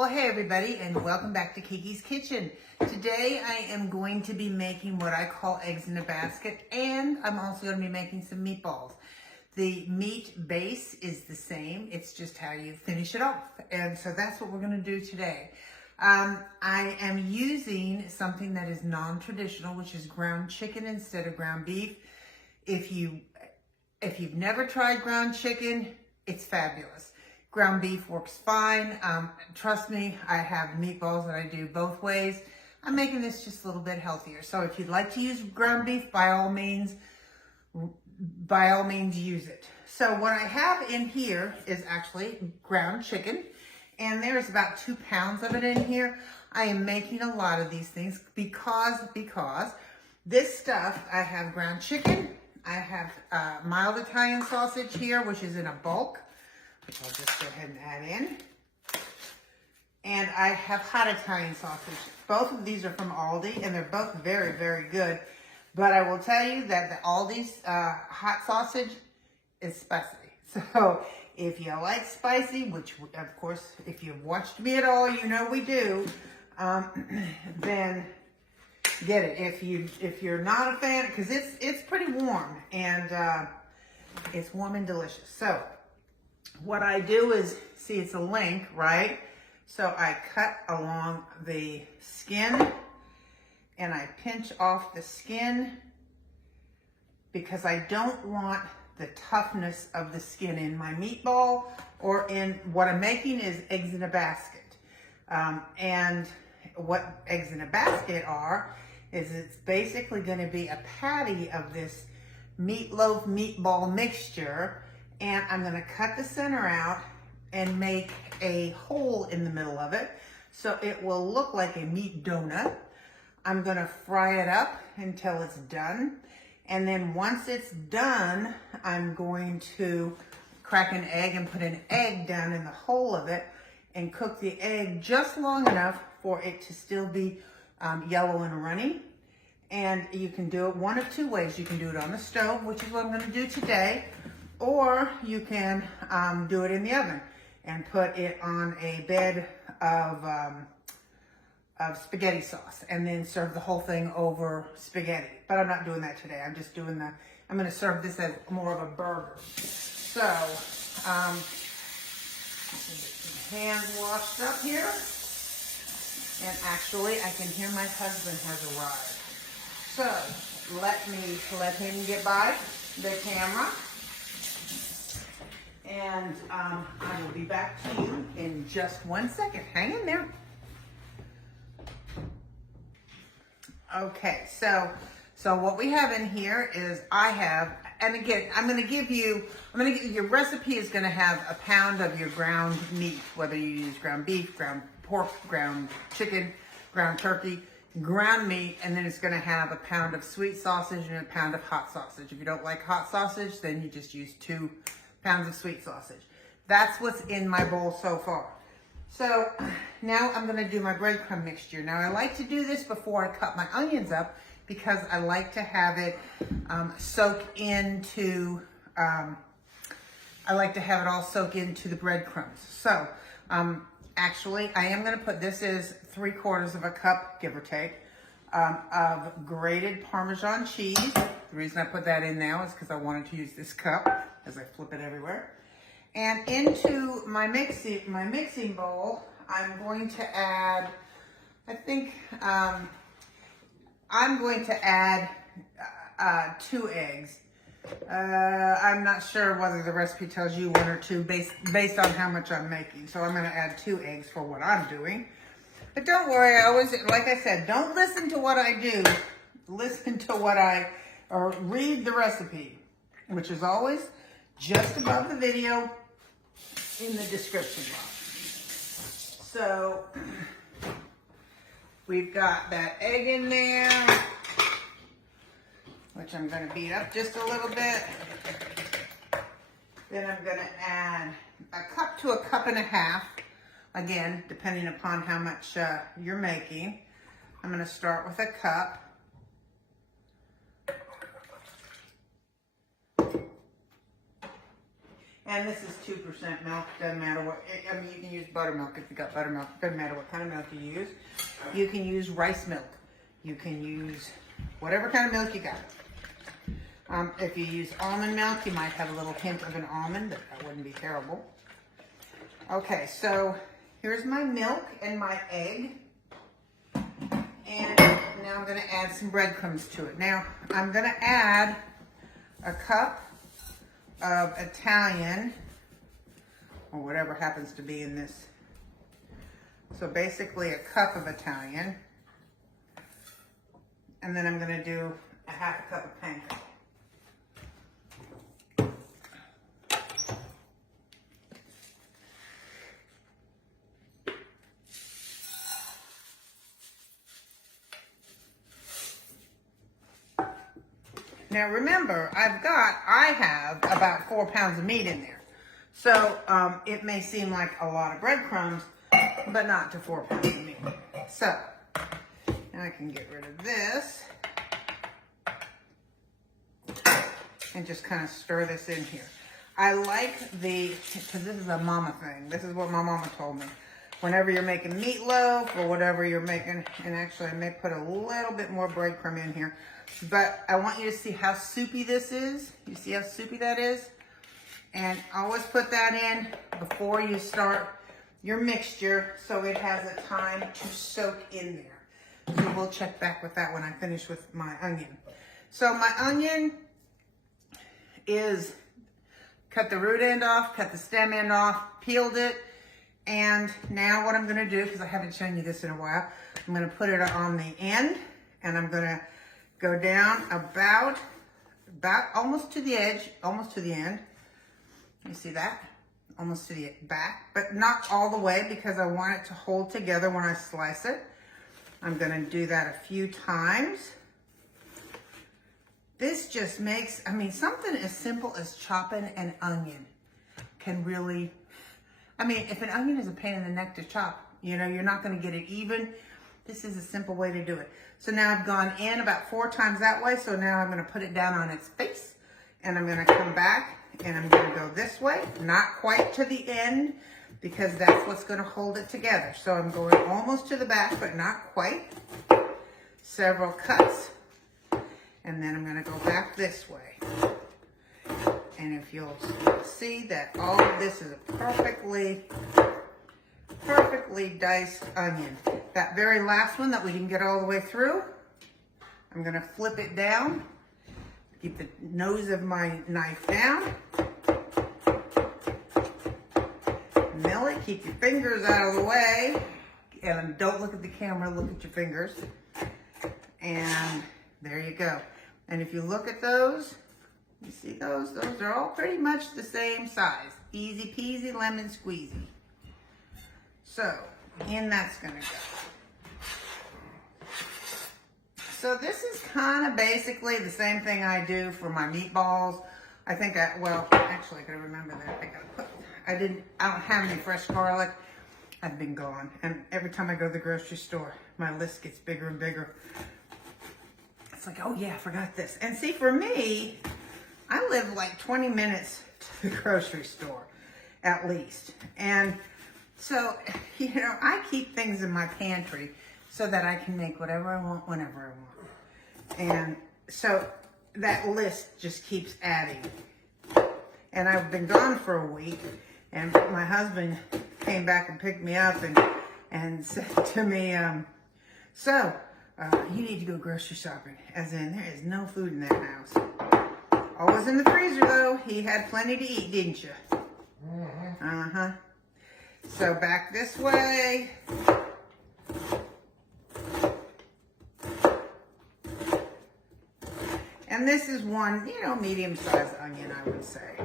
Well, hey everybody, and welcome back to Kiki's Kitchen. Today I am going to be making what I call eggs in a basket, and I'm also going to be making some meatballs. The meat base is the same, it's just how you finish it off. And so that's what we're going to do today. I am using something that is non-traditional, which is ground chicken instead of ground beef. If you've never tried ground chicken, it's fabulous. Ground beef works fine. Trust me, I have meatballs that I do both ways. I'm making this just a little bit healthier. So if you'd like to use ground beef, by all means use it. So what I have in here is actually ground chicken, and there's about 2 pounds of it in here. I am making a lot of these things because this stuff, I have ground chicken, I have mild Italian sausage here, which is in a bulk, which I'll just go ahead and add in. And I have hot Italian sausage. Both of these are from Aldi, and they're both very, very good. But I will tell you that the Aldi's hot sausage is spicy. So if you like spicy, which of course, if you've watched me at all, you know we do, then get it. If you're not a fan, because it's pretty warm, and it's warm and delicious. So what I do is, see, it's a length, right? So I cut along the skin and I pinch off the skin because I don't want the toughness of the skin in my meatball, or in what I'm making is eggs in a basket. And what eggs in a basket are is it's basically going to be a patty of this meatloaf meatball mixture, and I'm going to cut the center out and make a hole in the middle of it so it will look like a meat donut. I'm going to fry it up until it's done, and then once it's done, I'm going to crack an egg and put an egg down in the hole of it and cook the egg just long enough for it to still be yellow and runny. And you can do it one of two ways. You can do it on the stove, which is what I'm going to do today, or you can do it in the oven and put it on a bed of spaghetti sauce and then serve the whole thing over spaghetti. But I'm not doing that today. I'm just doing I'm going to serve this as more of a burger. So, hands washed up here. And actually, I can hear my husband has arrived. So, let him get by the camera. And I will be back to you in just 1 second. Hang in there. Okay, so what we have in here is and again, I'm going to give you, your recipe is going to have a pound of your ground meat, whether you use ground beef, ground pork, ground chicken, ground turkey, ground meat, and then it's going to have a pound of sweet sausage and a pound of hot sausage. If you don't like hot sausage, then you just use 2 pounds of sweet sausage. That's what's in my bowl so far. So now I'm going to do my breadcrumb mixture. Now I like to do this before I cut my onions up because I like to have it soak into, I like to have it all soak into the breadcrumbs. So actually I am going to put, this is 3/4 of a cup, give or take, of grated Parmesan cheese. The reason I put that in now is because I wanted to use this cup as I flip it everywhere. And into my mixing bowl, I'm going to add, I think, I'm going to add 2 eggs. I'm not sure whether the recipe tells you 1 or 2 based on how much I'm making. So I'm going to add 2 eggs for what I'm doing. But don't worry, like I said, don't listen to what I do. Listen to or read the recipe, which is always just above the video in the description box. So we've got that egg in there, which I'm going to beat up just a little bit. Then I'm going to add a cup to a cup and a half, again, depending upon how much you're making. I'm going to start with a cup. And this is 2% milk, doesn't matter what, I mean, you can use buttermilk if you got buttermilk, doesn't matter what kind of milk you use. You can use rice milk. You can use whatever kind of milk you got. If you use almond milk, you might have a little hint of an almond, but that wouldn't be terrible. Okay, so here's my milk and my egg. And now I'm gonna add some breadcrumbs to it. Now, I'm gonna add a cup of Italian, or whatever happens to be in this. So basically a cup of Italian. And then I'm gonna do a half a cup of panko. Now remember, I have about 4 pounds of meat in there. So it may seem like a lot of breadcrumbs, but not to 4 pounds of meat. So now I can get rid of this and just kind of stir this in here. I like because this is a mama thing. This is what my mama told me. Whenever you're making meatloaf or whatever you're making, and actually I may put a little bit more breadcrumb in here, but I want you to see how soupy this is. You see how soupy that is? And always put that in before you start your mixture so it has a time to soak in there. So we'll check back with that when I finish with my onion. So my onion is cut the root end off, cut the stem end off, peeled it. And now what I'm gonna do, because I haven't shown you this in a while, I'm gonna put it on the end and I'm gonna go down about almost to the edge, almost to the end. You see that? Almost to the back, but not all the way because I want it to hold together when I slice it. I'm gonna do that a few times. This just makes, I mean, something as simple as chopping an onion can really, I mean, if an onion is a pain in the neck to chop, you know, you're not gonna get it even. This is a simple way to do it. So now I've gone in about 4 times that way, so now I'm gonna put it down on its face, and I'm gonna come back, and I'm gonna go this way, not quite to the end, because that's what's gonna hold it together. So I'm going almost to the back, but not quite. Several cuts, and then I'm gonna go back this way. And if you'll see that all of this is a perfectly diced onion. That very last one that we didn't get all the way through, I'm gonna flip it down, keep the nose of my knife down, mill it, keep your fingers out of the way, and don't look at the camera, look at your fingers. And there you go. And if you look at those, you see those are all pretty much the same size. Easy peasy, lemon squeezy. So, in that's gonna go. So this is kind of basically the same thing I do for my meatballs. I think well, actually I gotta remember that. I don't have any fresh garlic. I've been gone. And every time I go to the grocery store, my list gets bigger and bigger. It's like, oh yeah, I forgot this. And see, for me, I live like 20 minutes to the grocery store, at least. And so, you know, I keep things in my pantry so that I can make whatever I want, whenever I want. And so that list just keeps adding. And I've been gone for a week, and my husband came back and picked me up and said to me, you need to go grocery shopping. As in, there is no food in that house. Always in the freezer, though. He had plenty to eat, didn't you? Uh-huh. So back this way. And this is one, you know, medium-sized onion, I would say.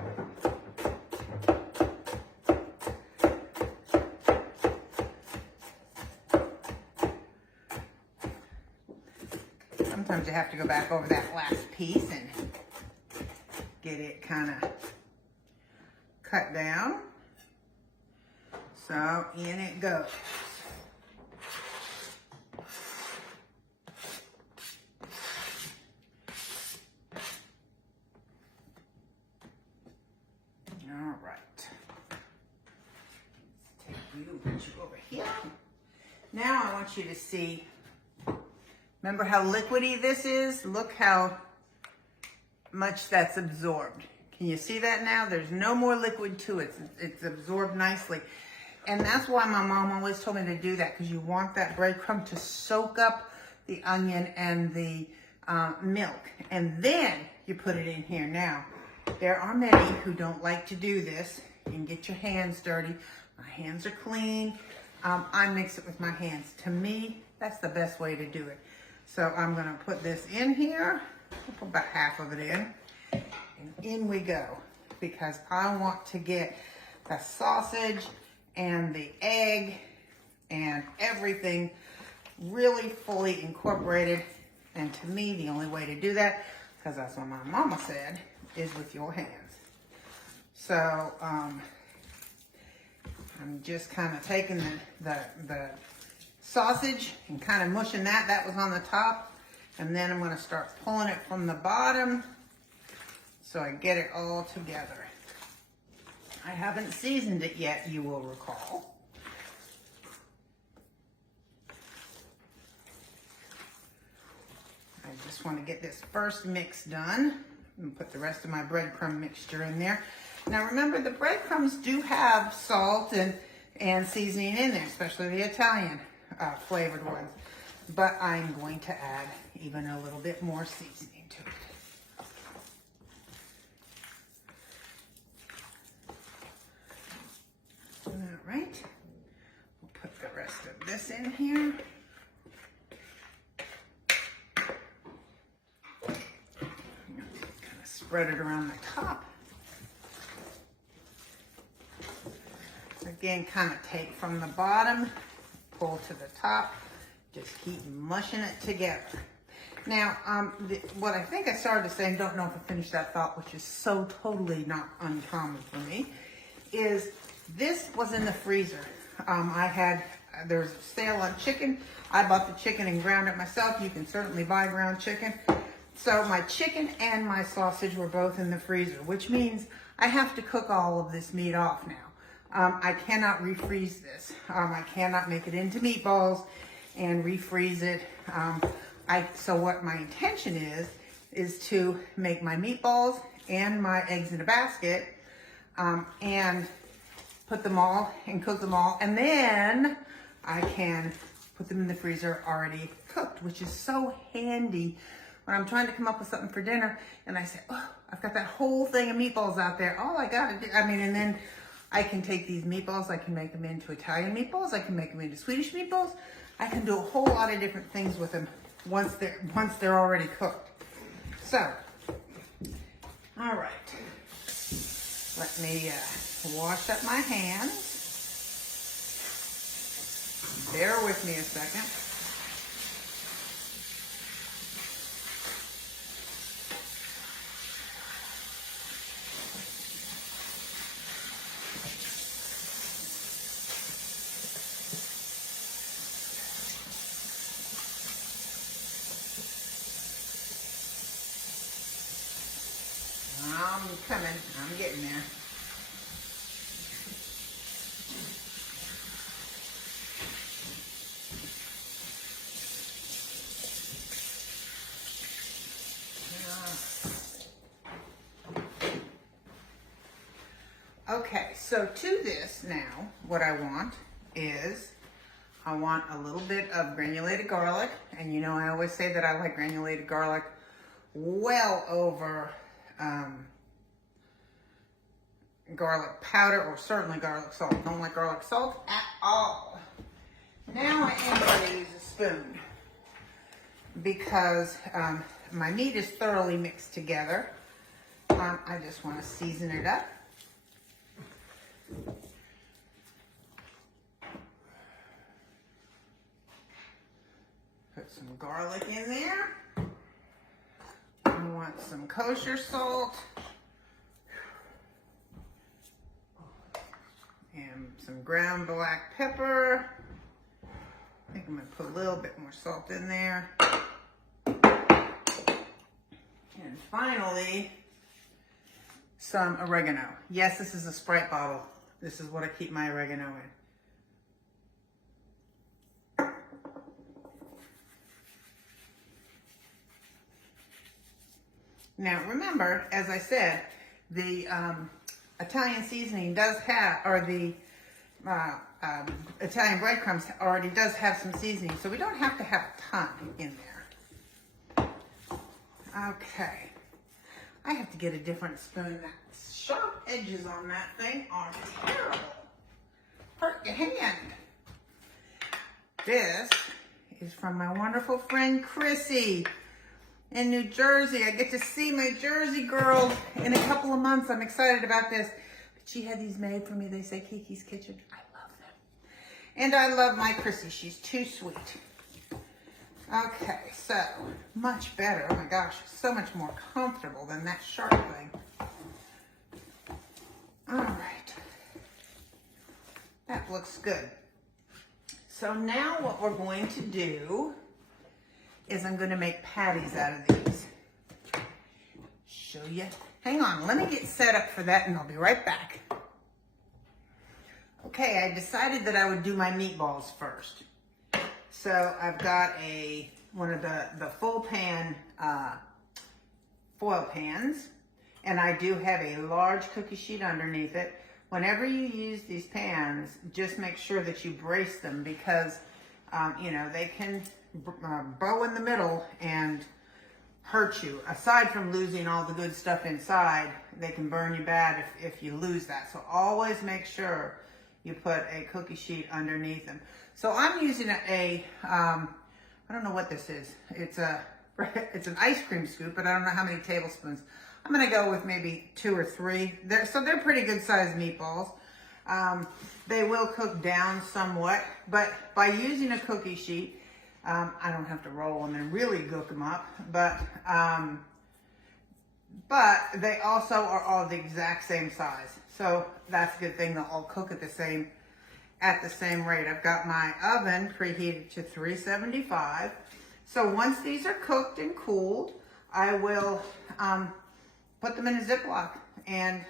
Sometimes you have to go back over that last piece and get it kind of cut down. So in it goes. All right. over here. Now I want you to see, remember how liquidy this is? Look how much that's absorbed. Can you see that now? There's no more liquid to it. It's absorbed nicely. And that's why my mom always told me to do that, because you want that breadcrumb to soak up the onion and the milk. And then you put it in here. Now, there are many who don't like to do this. You can get your hands dirty. My hands are clean. I mix it with my hands. To me, that's the best way to do it. So I'm gonna put this in here. I'll put about half of it in. And in we go, because I want to get the sausage and the egg and everything really fully incorporated. And to me, the only way to do that, because that's what my mama said, is with your hands. So I'm just kind of taking the sausage and kind of mushing that. That was on the top. And then I'm going to start pulling it from the bottom so I get it all together. I haven't seasoned it yet, you will recall. I just want to get this first mix done and put the rest of my breadcrumb mixture in there. Now remember, the breadcrumbs do have salt and seasoning in there, especially the Italian flavored ones. But I'm going to add even a little bit more seasoning to it. All right, we'll put the rest of this in here. Kind of spread it around the top. Again, kind of take from the bottom, pull to the top, just keep mushing it together. Now, what I think I started to say, and don't know if I finished that thought, which is so totally not uncommon for me, is this was in the freezer. There was a sale on chicken. I bought the chicken and ground it myself. You can certainly buy ground chicken. So my chicken and my sausage were both in the freezer, which means I have to cook all of this meat off now. I cannot refreeze this. I cannot make it into meatballs and refreeze it. So what my intention is to make my meatballs and my eggs in a basket, and put them all and cook them all, and then I can put them in the freezer already cooked, which is so handy when I'm trying to come up with something for dinner and I say, oh, I've got that whole thing of meatballs out there. All I gotta do, and then I can take these meatballs, I can make them into Italian meatballs, I can make them into Swedish meatballs. I can do a whole lot of different things with them once they're already cooked. So, all right, let me wash up my hands. Bear with me a second. I'm coming. I'm getting there. Okay, so to this now, what I want is, I want a little bit of granulated garlic. And you know, I always say that I like granulated garlic well over garlic powder, or certainly garlic salt. Don't like garlic salt at all. Now I am going to use a spoon because my meat is thoroughly mixed together. I just want to season it up. Put some garlic in there. I want some kosher salt. And some ground black pepper. I think I'm going to put a little bit more salt in there. And finally, some oregano. Yes, this is a Sprite bottle. This is what I keep my oregano Now remember, as I said, the Italian seasoning does have, or the Italian breadcrumbs already does have some seasoning, so we don't have to have a ton in there. Okay. I have to get a different spoon. That sharp edges on that thing are terrible. Hurt your hand. This is from my wonderful friend Chrissy in New Jersey. I get to see my Jersey girl in a couple of months. I'm excited about this. But she had these made for me. They say Kiki's Kitchen. I love them. And I love my Chrissy. She's too sweet. Okay, so much better. Oh my gosh, so much more comfortable than that sharp thing. All right. That looks good. So now what we're going to do is I'm going to make patties out of these. Show you. Hang on, let me get set up for that and I'll be right back. Okay, I decided that I would do my meatballs first. So I've got one of the full pan foil pans, and I do have a large cookie sheet underneath it. Whenever you use these pans, just make sure that you brace them because, you know, they can bow in the middle and hurt you. Aside from losing all the good stuff inside, they can burn you bad if you lose that. So always make sure you put a cookie sheet underneath them. So I'm using I don't know what this is. It's an ice cream scoop, but I don't know how many tablespoons. I'm gonna go with maybe 2 or 3. They're pretty good sized meatballs. They will cook down somewhat, but by using a cookie sheet, I don't have to roll them and really cook them up, but they also are all the exact same size. So that's a good thing. They'll all cook at the same rate. I've got my oven preheated to 375. So once these are cooked and cooled, I will put them in a Ziploc. And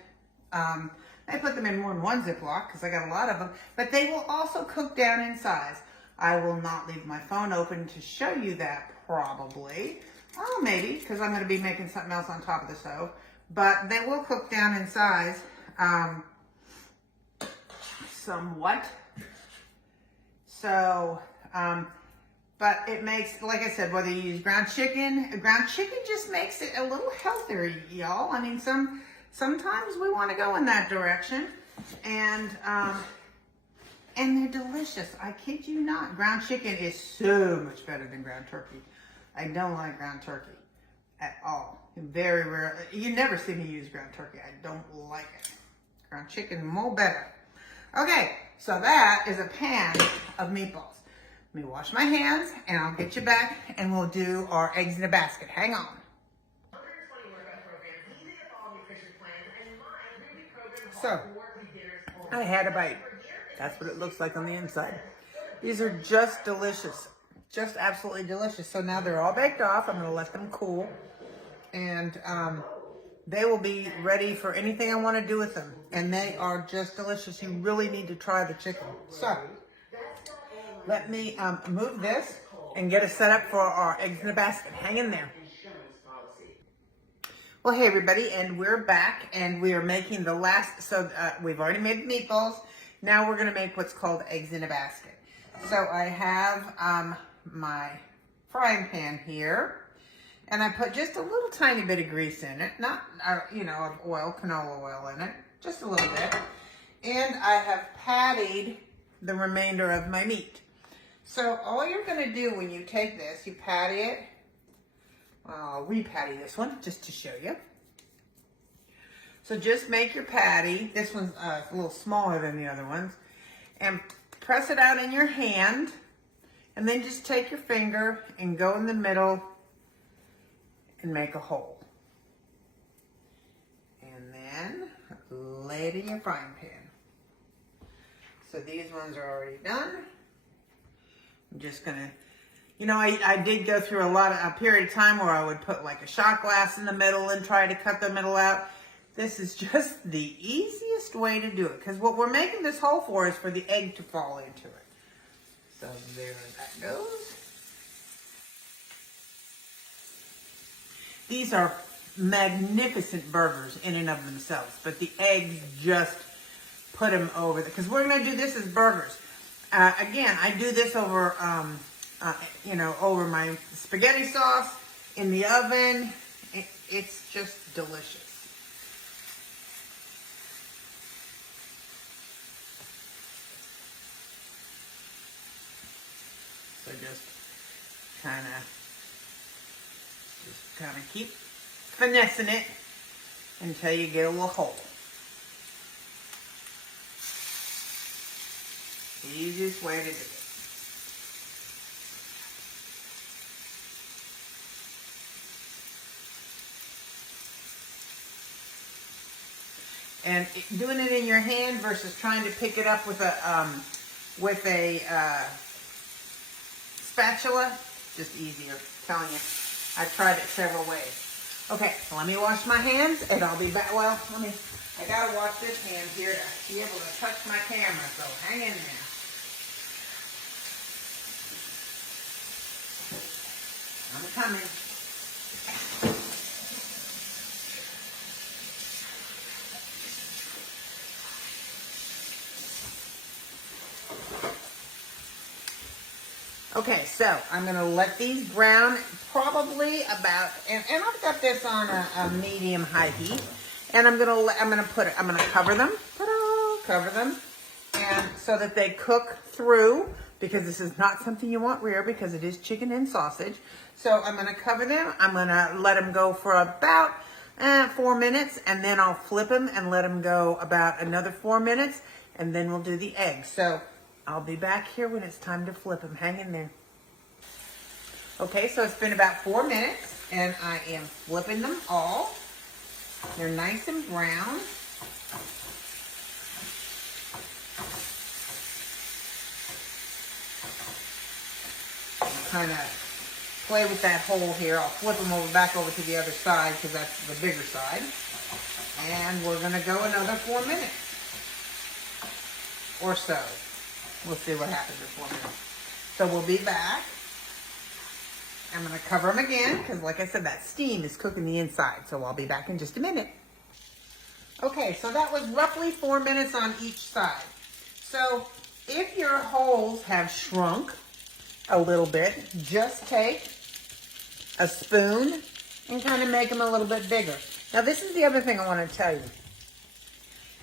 I put them in more than one Ziploc because I got a lot of them, but they will also cook down in size. I will not leave my phone open to show you that probably. Oh, maybe, because I'm going to be making something else on top of the stove. But they will cook down in size somewhat. So, but it makes, like I said, whether you use ground chicken just makes it a little healthier, y'all. I mean, sometimes we want to go in that direction. And they're delicious. I kid you not. Ground chicken is so much better than ground turkey. I don't like ground turkey at all. Very rare. You never see me use ground turkey. I don't like it. Ground chicken, more better. Okay, so that is a pan of meatballs. Let me wash my hands and I'll get you back and we'll do our eggs in a basket. Hang on. So, I had a bite. That's what it looks like on the inside. These are just delicious. Just absolutely delicious. So now they're all baked off. I'm going to let them cool. And they will be ready for anything I want to do with them. And they are just delicious. You really need to try the chicken. So, let me move this and get us set up for our eggs in a basket. Hang in there. Well, hey everybody, and we're back, and we are making the last, so we've already made the meatballs. Now we're going to make what's called eggs in a basket. So I have my frying pan here, and I put just a little tiny bit of grease in it, not, you know, of oil, canola oil in it, just a little bit. And I have patted the remainder of my meat. So all you're going to do when you take this, you patty it. I'll re-patty this one just to show you. So just make your patty. This one's a little smaller than the other ones. And press it out in your hand. And then just take your finger and go in the middle and make a hole. And then lay it in your frying pan. So these ones are already done. I'm just going to, you know, I did go through a period of time where I would put like a shot glass in the middle and try to cut the middle out. This is just the easiest way to do it because what we're making this hole for is for the egg to fall into it. So there that goes. These are magnificent burgers in and of themselves, but the eggs just put them over, because we're going to do this as burgers. Again, I do this over, over my spaghetti sauce in the oven. It's just delicious. So just kind of keep finessing it until you get a little hole. The easiest way to do it. And doing it in your hand versus trying to pick it up with a spatula, just easier. I'm telling you, I've tried it several ways. Okay, so let me wash my hands and I'll be back. Well, I gotta wash this hand here to be able to touch my camera, so hang in there. I'm coming. Okay, so I'm going to let these brown probably about, and I've got this on a medium high heat, and I'm going to cover them, cover them, and so that they cook through, because this is not something you want rare because it is chicken and sausage. So I'm going to cover them. I'm going to let them go for about 4 minutes, and then I'll flip them and let them go about another 4 minutes, and then we'll do the eggs. So I'll be back here when it's time to flip them. Hang in there. Okay, so it's been about 4 minutes, and I am flipping them all. They're nice and brown. Kind of play with that hole here. I'll flip them back over to the other side because that's the bigger side. And we're going to go another 4 minutes or so. We'll see what happens in 4 minutes. So we'll be back. I'm going to cover them again because, like I said, that steam is cooking the inside. So I'll be back in just a minute. Okay, so that was roughly 4 minutes on each side. So if your holes have shrunk a little bit, just take a spoon and kind of make them a little bit bigger. Now, this is the other thing I want to tell you.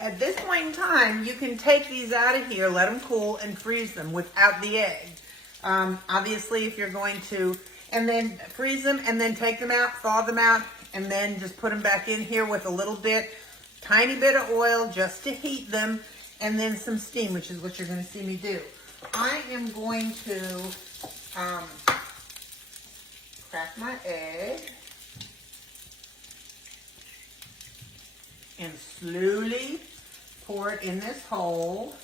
At this point in time, you can take these out of here, let them cool, and freeze them without the egg. Obviously, if you're going to, and then freeze them, and then take them out, thaw them out, and then just put them back in here with a little bit, tiny bit of oil just to heat them, and then some steam, which is what you're going to see me do. I am going to crack my egg and slowly pour it in this hole.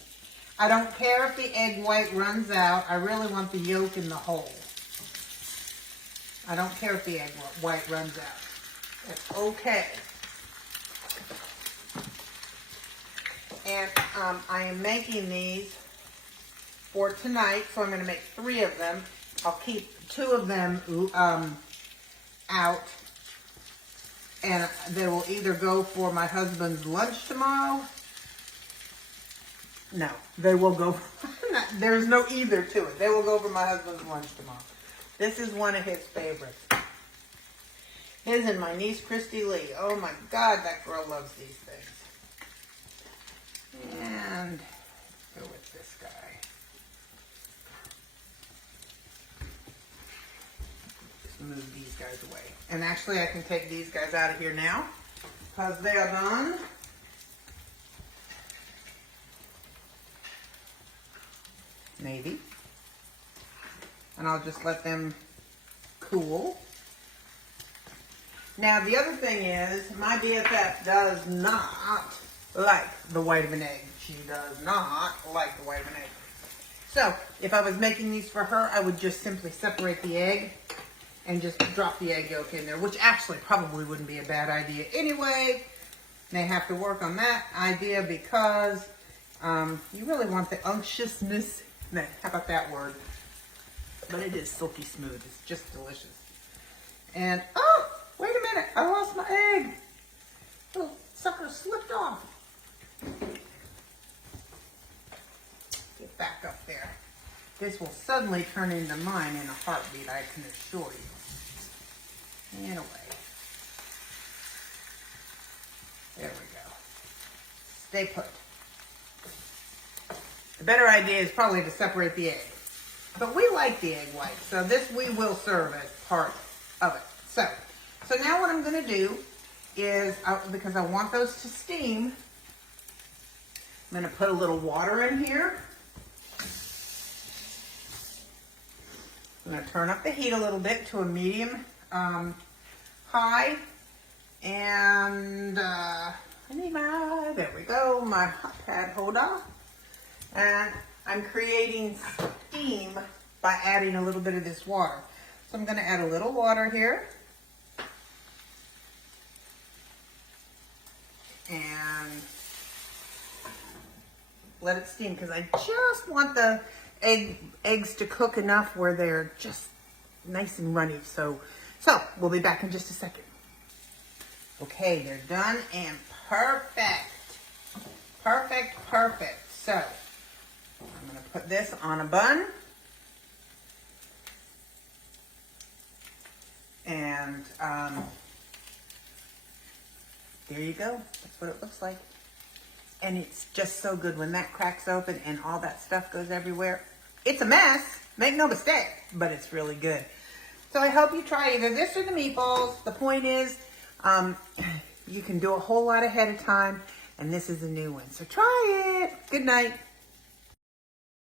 I don't care if the egg white runs out. I really want the yolk in the hole. I don't care if the egg white runs out. It's okay. And I am making these for tonight, so I'm going to make 3 of them. I'll keep 2 of them out, and they will either go for my husband's lunch tomorrow. No, they will go, there's no either to it. They will go for my husband's lunch tomorrow. This is one of his favorites. His and my niece, Christy Lee. Oh my God, that girl loves these things. And go with this guy. Just move these guys away. And actually, I can take these guys out of here now because they are done. Maybe. And I'll just let them cool. Now, the other thing is, my BFF does not like the white of an egg. She does not like the white of an egg. So, if I was making these for her, I would just simply separate the egg and just drop the egg yolk in there, which actually probably wouldn't be a bad idea anyway. They have to work on that idea because you really want the unctuousness. How about that word? But it is silky smooth. It's just delicious. And, oh, wait a minute, I lost my egg. Little sucker slipped off. Get back up there. This will suddenly turn into mine in a heartbeat, I can assure you. And away. There we go. Stay put. The better idea is probably to separate the egg. But we like the egg white, so this we will serve as part of it. So now what I'm going to do is, because I want those to steam, I'm going to put a little water in here. I'm going to turn up the heat a little bit to a medium high. And I need there we go, my hot pad holder. And I'm creating steam by adding a little bit of this water. So I'm going to add a little water here. And let it steam, because I just want the eggs to cook enough where they're just nice and runny. So we'll be back in just a second. Okay, they're done and perfect. Perfect, perfect. So I'm going to put this on a bun. And there you go. That's what it looks like. And it's just so good when that cracks open and all that stuff goes everywhere. It's a mess, make no mistake, but it's really good. So I hope you try either this or the meatballs. The point is, you can do a whole lot ahead of time, and this is a new one. So try it. Good night.